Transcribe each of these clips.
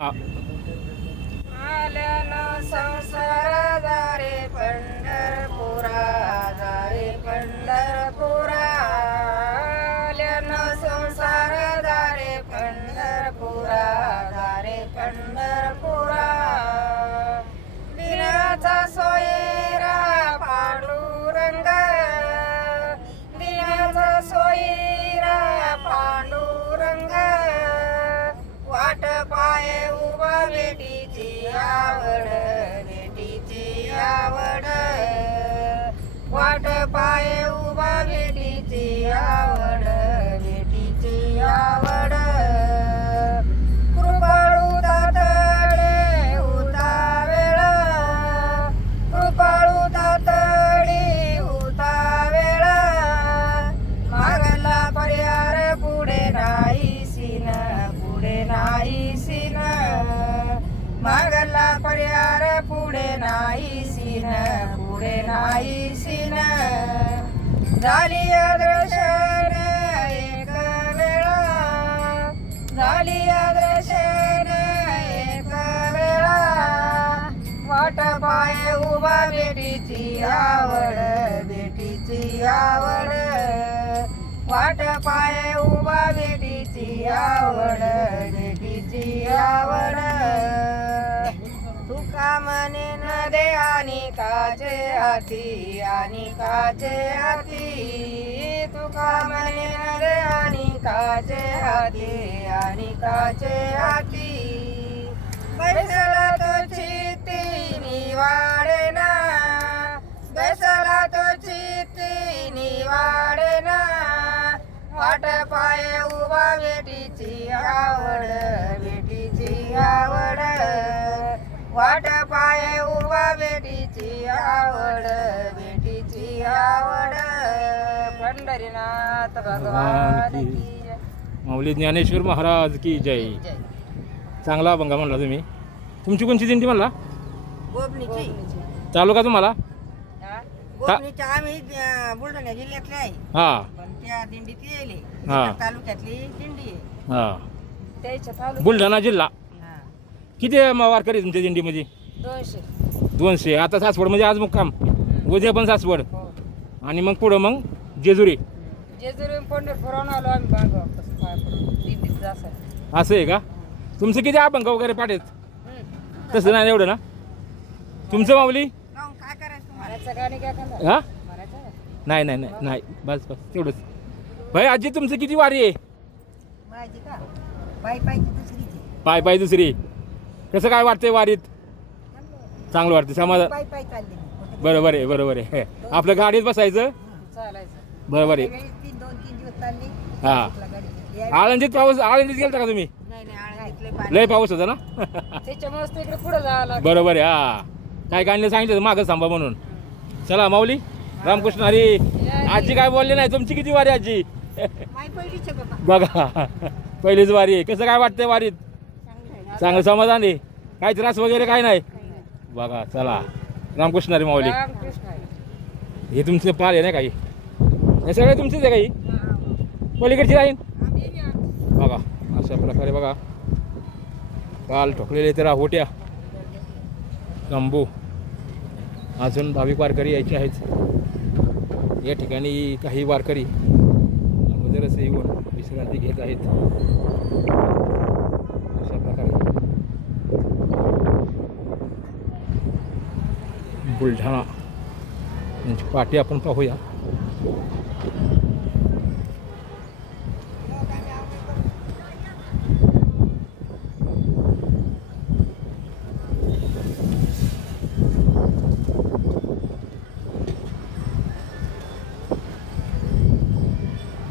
आ- आल्यानं संसार दारे पंढरपुरा दारे पंढरपुरा आल्यानं संसार दारे पंढरपुरा दारे पंढरपुरा दिनाचा सोयरा पांडुरंग दिनाचा सोयरा पांडुरंग वाट पाये उभा बेटीची आवड बेटीची आवड वाट पाये उभा बेटीची आवड बेटीची आवड कृपाळू तातडे उता वेळ कृपाळू तातडी उता वेळ मागला पर्यार पुढे नाही सीन पुढे नाही सीन मागला पर्यार पुढे नाही सीन पुढे नाही सीन झाली दर्शन एक वेळा झाली दर्शन एक वेळा वाट पाये उभा बेटीची आवड बेटीची आवड वाट पाये उभा बेटीची आवड बेटीची आवड तुका म्हणे न दे आणि काचे हाती आणि काचे हाती तुका म्हणे न दे आणि काचे हाती आणि काचे हाती बैसला तो चित्ती निवाडे ना बैसला तो चित्ती निवाडे ना वाट पाये उभा बेटीची आवड बेटीची आवड वाट पाये उभा बेटीची आवड बेटीची आवड पंढरीनाथ भगवान की जय. माऊली ज्ञानेश्वर महाराज की जय. चांगला अभंग म्हणला तुम्ही. तुमची कोणची दिंडी म्हणला? गोपनीची चालू का तुम्हाला? गोपनीच्या आम्ही बुलढाणा जिल्ह्यातले आहे हा पण त्या दिंडीत येईल हा. तालुक्यातली दिंडी आहे हा त्याच्या तालुक्यात बुलढाणा जिल्हा. किती वारकरी तुमच्या दिंडीमध्ये? 200. 200. आता सासवड म्हणजे आज मुक्काम, उद्या पण सासवड हो. आणि मग पुढं मग जेजुरी. जेजुरी पंढरपुरावरून आलो आम्ही बांग वापस पाय पडून दिंडीत जायचं. असं आहे का? तुमचं किती अभंग वगैरे पाठेत? तसं नाही एवढं ना तुमचं माऊली? काय करायचं तुम्हाला गाणी काय करणार हा म्हणायचं नाही नाही नाही नाही बस बस तेवढंच. भाई आजी तुमचं किती वारी आहे? माझी का पाय पायची दुसरीची पाय पाय दुसरी. कसं काय वाटतंय वारीत? चांगलं वाटतं समाधान. पाय पाय चालली बरोबर आहे बरोबर आहे. आपलं गाडीत बसायचं. चालायचं बरोबर आहे. 2-3 दिवस चालली हा गाडी आळंदीत पाऊस आळंदीत गेलता का तुम्ही? नाही नाही आळंदीतले पाणी लय पाऊस होता ना? त्याच्यामुळेच तर इकडे पुढे जावं लागलं. बरोबर आहे. हा काय गाणीला सांगितलं मागं थांबा म्हणून. चला माऊली रामकृष्ण हरी. आजी काय बोलले नाही. तुमची किती वारी आजी? माय पहिलीचे बाबा बघा पहिलीच वारी आहे. कसं काय वाटतंय वारीत? चांगलं समाधान आहे. काय त्रास वगैरे काय नाही बघा. चला रामकृष्ण हरी माऊली. रामकृष्ण हरी. हे तुमचे पाल आहे ना काही? हे सगळे तुमचेच आहे काही? पलीकडची राहीन बघा. अशा प्रकारे बघा पाल ठोकलेले तर होट्या तंबू. अजून भाविक वारकरी यायचे आहेत. या ठिकाणी काही वारकरी अगोदरच येऊन विश्रांती घेत आहेत. अशा प्रकारे बुलढाणा यांची पाटी आपण पाहूया.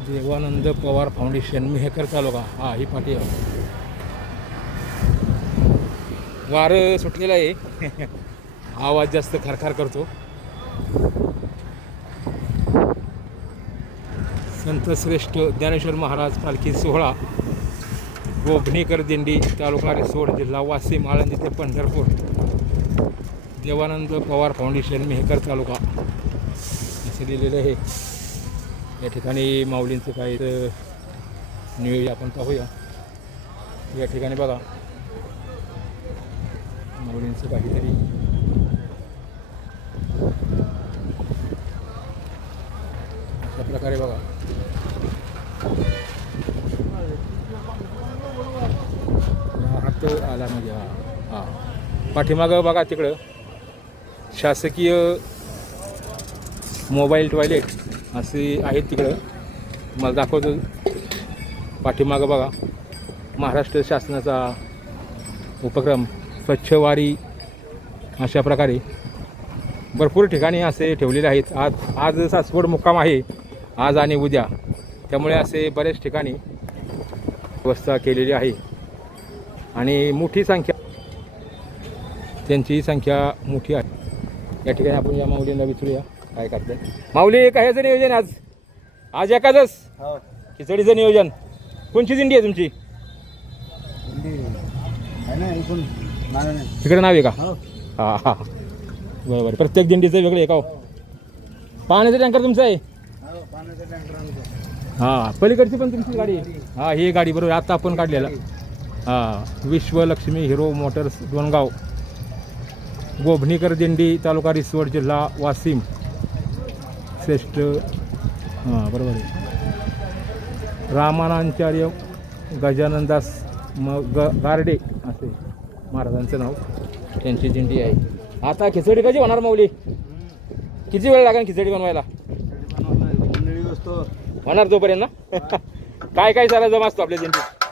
देवानंद पवार फाउंडेशन मेहकर तालुका. हा ही पाटी आहे. वारं सुटलेलं आहे. आवाज जास्त खरखर करतो. संत श्रेष्ठ ज्ञानेश्वर महाराज पालखी सोहळा गोभणेकर दिंडी तालुका रिसोड जिल्हा वाशिम आळंदी ते पंढरपूर. देवानंद पवार फाउंडेशन मेहकर तालुका असे लिहिलेले आहे. या ठिकाणी माऊलींचं काही नियोजन आपण पाहूया. या ठिकाणी बघा असं काहीतरी अशा प्रकारे बघा. हात आला म्हणजे हां पाठीमागं बघा तिकडं शासकीय मोबाईल टॉयलेट असे आहेत तिकडं. मला दाखवतो पाठीमागं बघा महाराष्ट्र शासनाचा उपक्रम स्वच्छ वारी अशा प्रकारे भरपूर ठिकाणी असे ठेवलेले आहेत. आज सासवड मुक्काम आहे आज आणि उद्या, त्यामुळे असे बऱ्याच ठिकाणी व्यवस्था केलेली आहे आणि मोठी संख्या त्यांची संख्या मोठी आहे. या ठिकाणी आपण या माऊलींना विचारूया काय करतात. माऊली कायचं नियोजन आज? आज एकादश खिचडीचं नियोजन. कोणची दिंडी आहे तुमची? तिकडे नाव आहे का? हां हां बरोबर. प्रत्येक दिंडीचं वेगळं आहे का? पाण्याचं टँकर तुमचं आहे? हां पलीकडची पण तुमची गाडी आहे? हां ही गाडी बरोबर आता आपण काढलेला. हां विश्वलक्ष्मी हिरो मोटर्स डोणगाव गोभणीकर दिंडी तालुका रिसोड जिल्हा वाशिम श्रेष्ठ. हां बरोबर आहे. रामानाचार्य गजाननदास गारडे असे महाराजांचं नाव, त्यांची दिंडी आहे. आता खिचडी कशी होणार माऊली? किती वेळ लागेल खिचडी बनवायला? होणार तोपर्यंत ना? काय काय सारा जमा असतो आपल्या दिंडीत?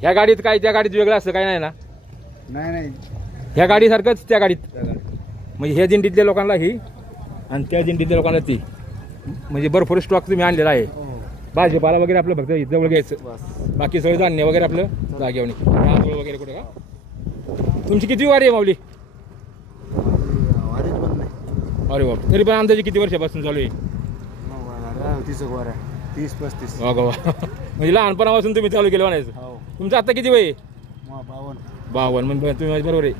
ह्या गाडीत काय त्या गाडीत वेगळं असतं काय नाही ना? नाही ह्या गाडीसारखंच त्या गाडीत. म्हणजे ह्या दिंडीतल्या लोकांना ही आणि त्या दिंडीतल्या लोकांना ती, म्हणजे भरपूर स्टॉक तुम्ही आणलेला आहे. भाजीपाला वगैरे आपलं फक्त जवळ घ्यायचं, बाकी सगळं धान्य वगैरे आपलं जागेवर. तांदूळ वगैरे कुठे का? तुमची किती वारी आहे माऊली? अरे बाप, तरी पण अंदाजे किती वर्षापासून चालू आहे? 30-35. म्हणजे लहानपणापासून तुम्ही चालू केलं म्हणायचं. तुमचं आता किती वय आहे? 52. म्हणजे तुम्ही बरोबर आहे,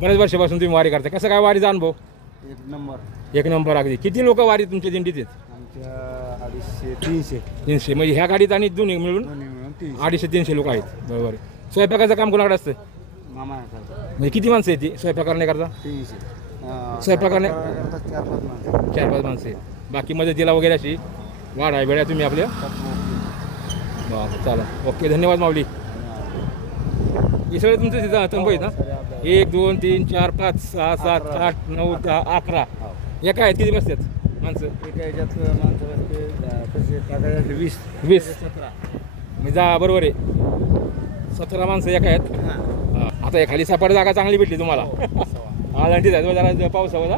बऱ्याच वर्षापासून तुम्ही वारी करता. कसं काय वारीचा अनुभव? एक नंबर अगदी. किती लोक वारी तुमच्या दिंडीत आहेत? 300. म्हणजे ह्या गाडीत आणि दोन्ही मिळून 250-300 लोक आहेत. बरोबर आहे. स्वयंपाकाचं काम कोणाकडे असतं? म्हणजे किती माणसं आहेत ती स्वयंपाक करण्याकरता? स्वयंपाक करण्या 4-5 माणसं आहेत. बाकी मदतीला वगैरे अशी वाढाय वेळा तुम्ही आपल्या. चालेल, ओके, धन्यवाद माऊली. हे सगळं तुमचं तिथं तंबू आहेत ना? 1 2 3 4 5 6 7 8 9 10 11 एका आहेत. किती बसतात माणसं? 20 मी जा बरोबर आहे. 17 माणसं एका आहेत. आता हे खाली सापाट जागा चांगली भेटली तुम्हाला. आलांटी जायचं जरा पावसावर जा.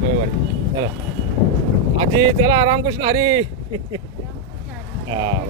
बरोबर आहे. चला आजी, चला रामकृष्ण हरी. हा